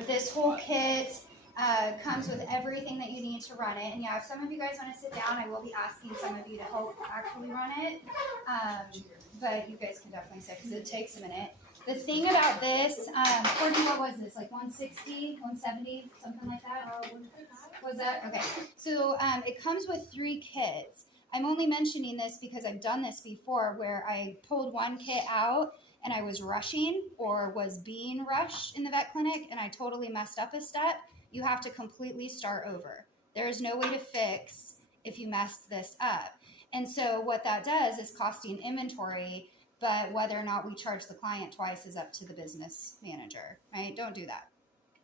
This whole kit comes with everything that you need to run it. And yeah, if some of you guys want to sit down, I will be asking some of you to help actually run it. But you guys can definitely sit because it takes a minute. The thing about this, Courtney, what was this? Like 160, 170, something like that? Was that? Okay. So it comes with 3 kits. I'm only mentioning this because I've done this before where I pulled one kit out and I was rushing or was being rushed in the vet clinic and I totally messed up a step. You have to completely start over. There is no way to fix if you mess this up. And so what that does is costing inventory, but whether or not we charge the client twice is up to the business manager, right? Don't do that.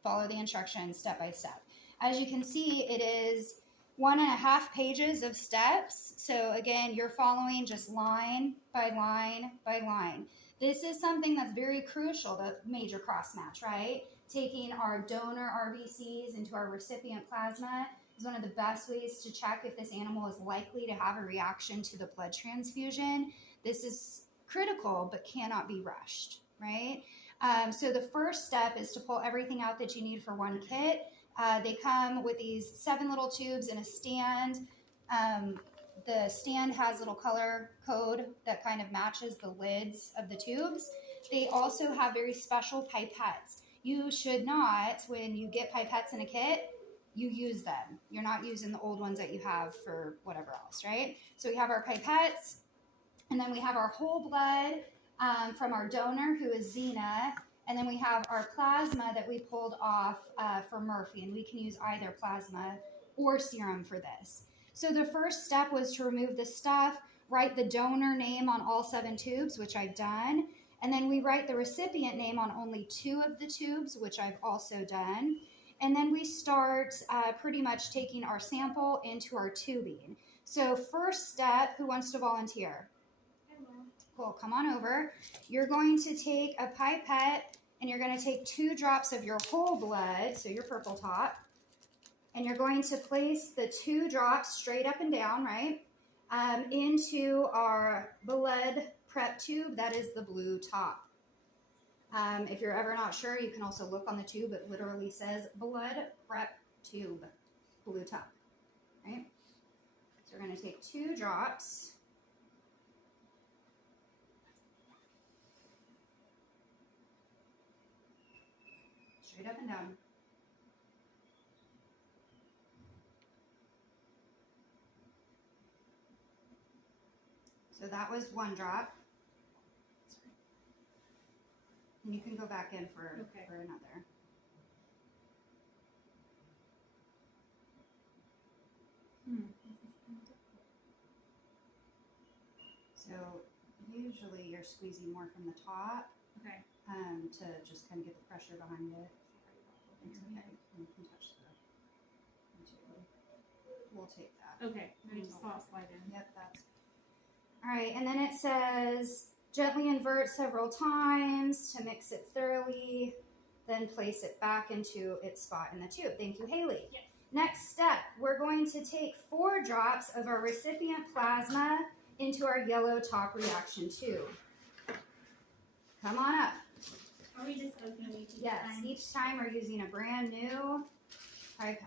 Follow the instructions step by step. As you can see, it is 1.5 pages of steps. So again, you're following just line by line by line. This is something that's very crucial, the major cross match, right? Taking our donor RBCs into our recipient plasma is one of the best ways to check if this animal is likely to have a reaction to the blood transfusion. This is critical, but cannot be rushed, right? So the first step is to pull everything out that you need for one kit. They come with these 7 little tubes and a stand. The stand has little color code that kind of matches the lids of the tubes. They also have very special pipettes. You should not, when you get pipettes in a kit, you use them. You're not using the old ones that you have for whatever else, right? So we have our pipettes, and then we have our whole blood from our donor, who is Xena, and then we have our plasma that we pulled off for Murphy, and we can use either plasma or serum for this. So the first step was to remove the stuff, write the donor name on all 7 tubes, which I've done, and then we write the recipient name on only 2 of the tubes, which I've also done. And then we start pretty much taking our sample into our tubing. So first step, who wants to volunteer? Cool, come on over. You're going to take a pipette and you're going to take 2 drops of your whole blood, so your purple top, and you're going to place the 2 drops straight up and down, right, into our blood prep tube. That is the blue top. If you're ever not sure, you can also look on the tube. It literally says blood prep tube, blue top, right? So we're going to take 2 drops. Straight up and down. So that was 1 drop. And you can go back in for another. So usually you're squeezing more from the top to just kind of get the pressure behind it. It's okay. You can touch the material. We'll take that. Okay. I just saw it slide in. Yep, that's. All right, and then it says gently invert several times to mix it thoroughly, then place it back into its spot in the tube. Thank you, Haley. Yes. Next step, we're going to take 4 drops of our recipient plasma into our yellow top reaction tube. Come on up. Are we just opening each Yes, time? each time we're using a brand new pipette.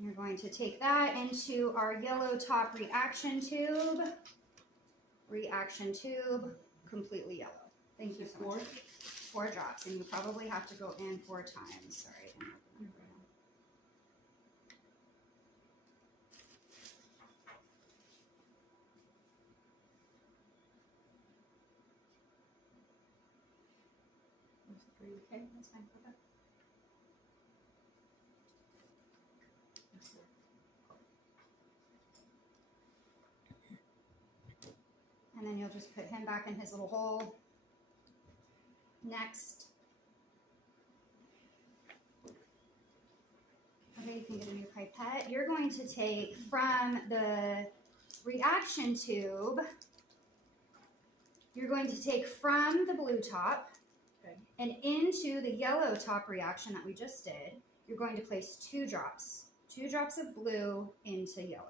You're going to take that into our yellow top reaction tube. Reaction tube, completely yellow. Thank you so much. 4 drops, and you probably have to go in 4 times. Sorry. Okay, that's fine. Okay. And then you'll just put him back in his little hole. Next. Okay, you can get a new pipette. You're going to take from the reaction tube, you're going to take from the blue top and into the yellow top reaction that we just did, you're going to place 2 drops. 2 drops of blue into yellow.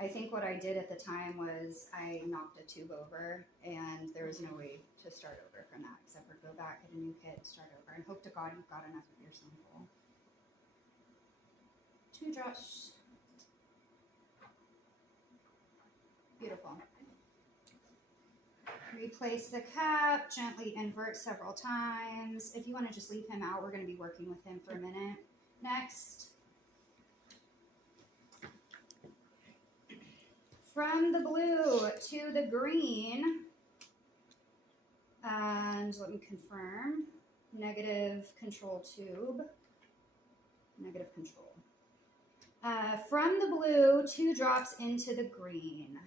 I think what I did at the time was I knocked a tube over, and there was no way to start over from that except for go back, get a new kit, start over, and hope to God you've got enough of your sample. 2 drops. Beautiful. Replace the cap, gently invert several times. If you want to just leave him out, we're going to be working with him for a minute. Next. From the blue to the green, and let me confirm, negative control tube, negative control. From the blue, 2 drops into the green.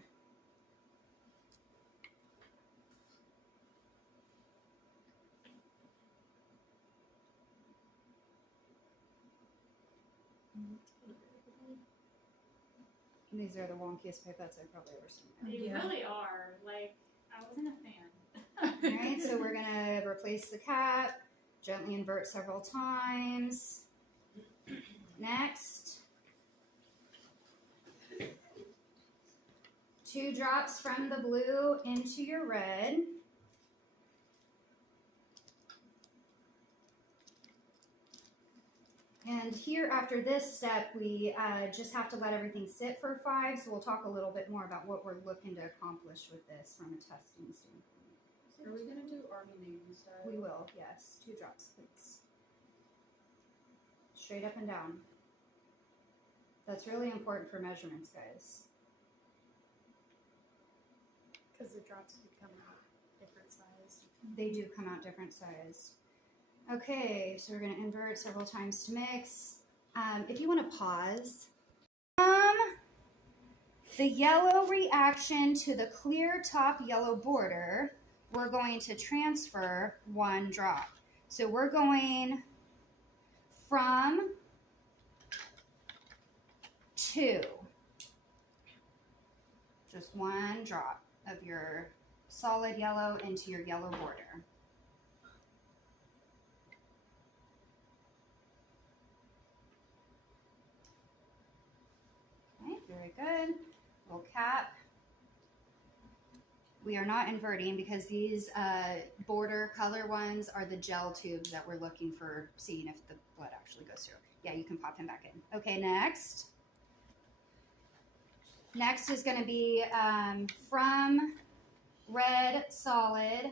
These are the wonkiest pipettes I've probably ever seen. They Yeah. really are. Like, I wasn't a fan. Alright, so we're gonna replace the cap, gently invert several times. Next. 2 drops from the blue into your red. And here, after this step, we just have to let everything sit for 5. So we'll talk a little bit more about what we're looking to accomplish with this from a testing standpoint. Are we gonna do Army Navy style? We will, yes. 2 drops, please. Straight up and down. That's really important for measurements, guys. Because the drops could come out different size. They do come out different size. Okay, so we're going to invert several times to mix. If you want to pause. The yellow reaction to the clear top yellow border, we're going to transfer 1 drop. So we're going from 2. Just 1 drop of your solid yellow into your yellow border. Okay, very good. Little cap. We are not inverting because these border color ones are the gel tubes that we're looking for, seeing if the blood actually goes through. Yeah, you can pop him back in. Okay, next. Next is going to be from red solid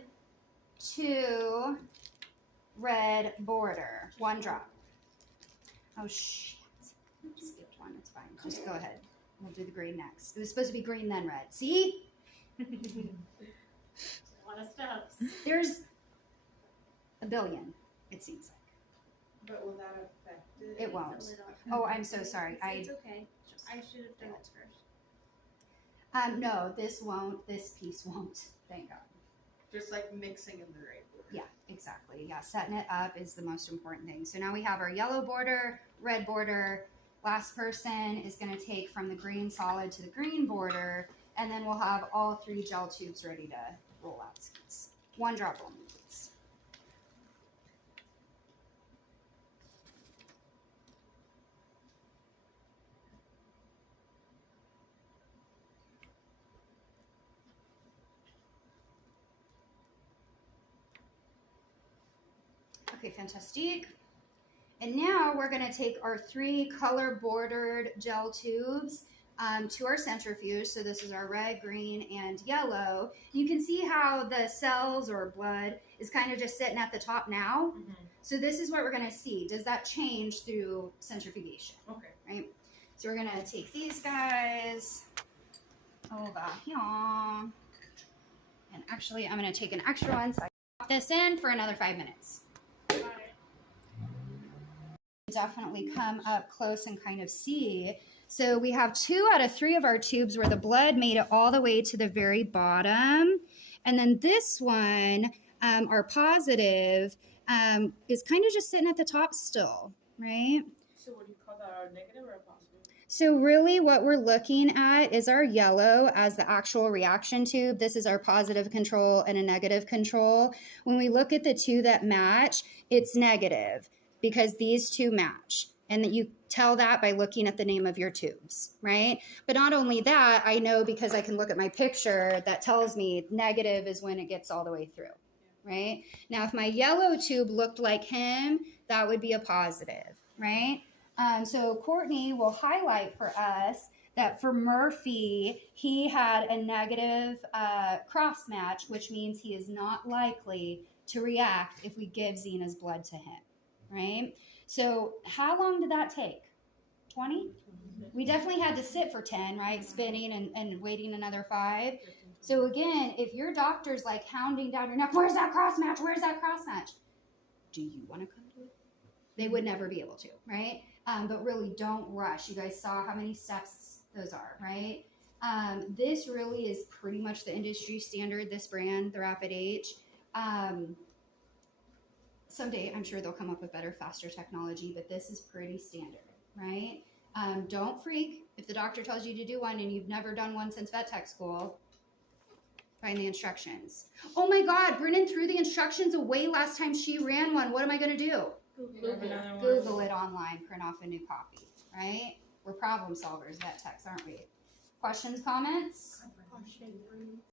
to red border. 1 drop. Oh, shit. Skipped one. It's fine. Just go ahead. We'll do the green next. It was supposed to be green, then red. See? A lot of steps. There's a billion, it seems like. But will that affect it? It won't. Oh, I'm so sorry. It's okay. I should have done it first. No, this won't. This piece won't. Thank God. Just like mixing in the right order. Yeah, exactly. Yeah, setting it up is the most important thing. So now we have our yellow border, red border. Last person is going to take from the green solid to the green border, and then we'll have all 3 gel tubes ready to roll out. 1 drop only, please. Okay, fantastic. And now we're going to take our 3 color bordered gel tubes to our centrifuge. So this is our red, green, and yellow. You can see how the cells or blood is kind of just sitting at the top now. Mm-hmm. So this is what we're going to see. Does that change through centrifugation? Okay. Right? So we're going to take these guys over here. And actually, I'm going to take an extra one so I can pop this in for another 5 minutes. Got it. Definitely come up close and kind of see. So we have 2 out of 3 of our tubes where the blood made it all the way to the very bottom. And then this one, our positive, is kind of just sitting at the top still, right? So what do you call that? Our negative or a positive? So really what we're looking at is our yellow as the actual reaction tube. This is our positive control and a negative control. When we look at the 2 that match, it's negative because these 2 match. And that you tell that by looking at the name of your tubes, right? But not only that, I know because I can look at my picture that tells me negative is when it gets all the way through, right? Now, if my yellow tube looked like him, that would be a positive, right? So Courtney will highlight for us that for Murphy, he had a negative cross match, which means he is not likely to react if we give Zena's blood to him, right? So how long did that take? 20? We definitely had to sit for 10, right? Spinning and waiting another 5. So again, if your doctor's like hounding down your neck, where's that cross match? Where's that cross match? Do you want to come to it? They would never be able to, right? But really don't rush. You guys saw how many steps those are, right? This really is pretty much the industry standard, this brand, the Rapid H. Someday I'm sure they'll come up with better, faster technology, but this is pretty standard, right? Don't freak if the doctor tells you to do one and you've never done one since vet tech school. Find the instructions. Oh my God, Brennan threw the instructions away last time she ran one. What am I going to do? Google it online, print off a new copy, right? We're problem solvers, vet techs, aren't we? Questions, comments?